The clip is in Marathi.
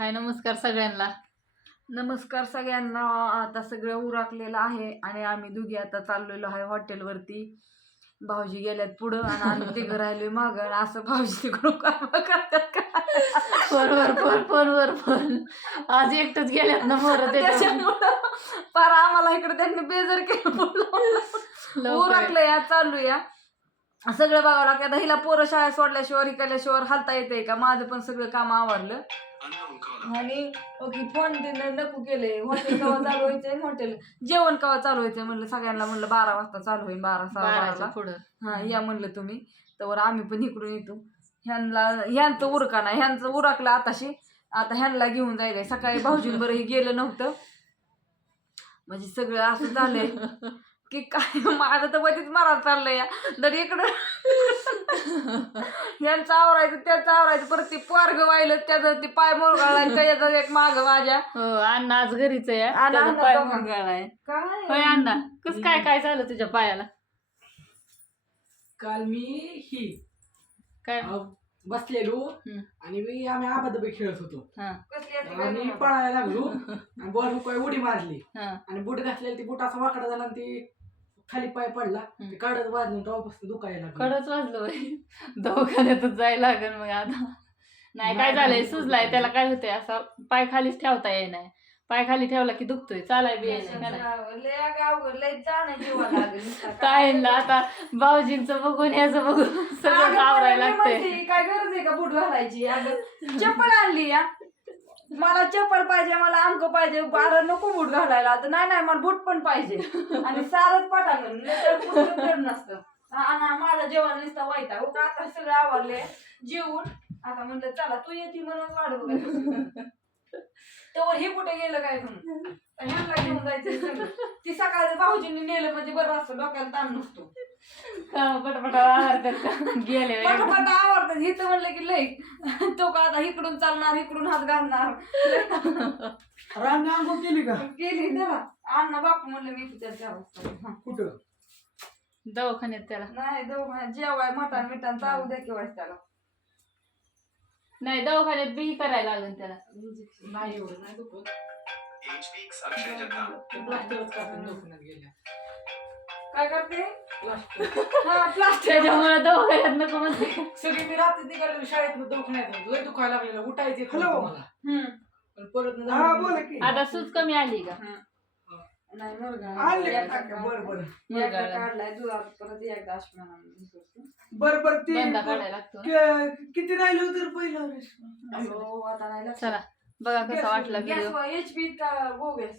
हाय नमस्कार सगळ्यांना. नमस्कार सगळ्यांना. आता सगळं उरकलेलं आहे आणि आम्ही दोघी आता चाललेलो आहे हॉटेलवरती. भाऊजी गेल्यात पुढं आणि आम्ही तिघं राहिलोय मागं आणि असं भाऊजी तिकडून काम करतात का फोनवर फोन आज एकटंच गेल्यात ना मोर त्याच्यामुळं पार आम्हाला इकडे त्यांनी बेजार केलं. उरकलं या चालू या सगळं बघावं लागतं. आता हिला पोरं शाळेत सोडल्याशिवाय हिकल्याशिवाय हालता येते का. माझं पण सगळं काम आवरलं आणि ओके फोन नको केले. हॉटेल कवा चालू व्हायचंय, हॉटेल जेवण कवा चालू व्हायचंय म्हणलं सगळ्यांना. म्हणलं 12 वाजता चालू होईल, 12:15 पुढं. हा या म्हणलं तुम्ही तर आम्ही पण इकडून येतो. ह्यांचं उरका नाही, ह्यांचं उरकलं आताशी. आता ह्यांना घेऊन जायचंय. सकाळी भाऊजींबरं हे गेलं नव्हतं म्हणजे सगळं असं झालंय की काय माझं तर मध्येच मारा चाललंय या. तर इकडं यांचं आवरायचं त्याचं आवरायचं, परत ते पोरग वाहिलं त्याचं ते पाय मोरगाळला त्याचा एक माग माझ्या. हो अण्णा आज घरीच आहे. आणि त्याचा अण्णा पाय दोघं. मुरगाळलाय. काय होय अण्णा कस काय झालं तुझ्या पायाला? काल मी काय बसलेलो आणि आम्ही आबादबी खेळत होतो कसली आणि पळायला लागलो आणि बॉल काय उडी मारली आणि बूट घातलेली ती बूट असा वाकडा झाला आणि ती खाली पाय पडला. ते कडच वाजलं तेव्हापासून दुखायला लागलं. कडच वाजलं दवाखान्यातच जायला लागेल मग आता. नाही काय झालंय सुजलाय त्याला. काय होतंय असा पाय खालीच ठेवता येई नाही. पाय खाली ठेवला की दुखतोय, चालाय बी येई नाही. काय ना आता भाऊजींचं बघून याचं बघून सगळं आवरायला लागतंय. काय गरज आहे का बूट घालायची? अगं चप्पल आणली या, मला चप्पल पाहिजे, मला अंक पाहिजे. बारा नको बूट घालायला. तर नाही मला बूट पण पाहिजे आणि सारच पटांगण नसतं. माझं जेवण नुसतं वाईटा आता सगळं आवरले जेवून. आता म्हणलं चला तू येते म्हणून वाढ बघायचं. तेव्हा हे कुठे गेलं काय म्हणून ह्यांना घेऊन जायचं सगळं. ती सकाळी भाऊजींनी नेलं म्हणजे बरं असतं, डोक्याला ताण नसतो. पटापटा आवडतात गेले पटापटा आवडतात. हे तर म्हणलं की लई तो का आता इकडून चालणार इकडून हात घालणार. रान्नी आंघोळ केली का? गेली जरा अण्णा बापू म्हणलं मी त्याच्या कुठं दवाखान्यात त्याला. नाही दवाखान्यात जेवाय मटण मिटण चालू द्या किंवा त्याला. नाही दवाखान्यात बी करायला लागेल त्याला. नाही एवढं नाही दुखत. प्लास्टरच करतात दवाखान्यात गेल्या. काय करते प्लास्टर त्याच्यामुळे दवाखान्यात नको म्हणते. सगळी मी रात्री निघालेलो शाळेत दवाखान्यात लय दुखायला लागलेलं. उठायचे मला पण परत आता सूज कमी आली का? नाही मुलगा बरोबर काढलाय दुधात परत एकदा बरोबर ती बंदा काढायला लागतो. किती राहिलं होतं पहिलं? आता नाही चला बघा कसा वाटला व्हिडिओ. गॅस HP का गो गॅस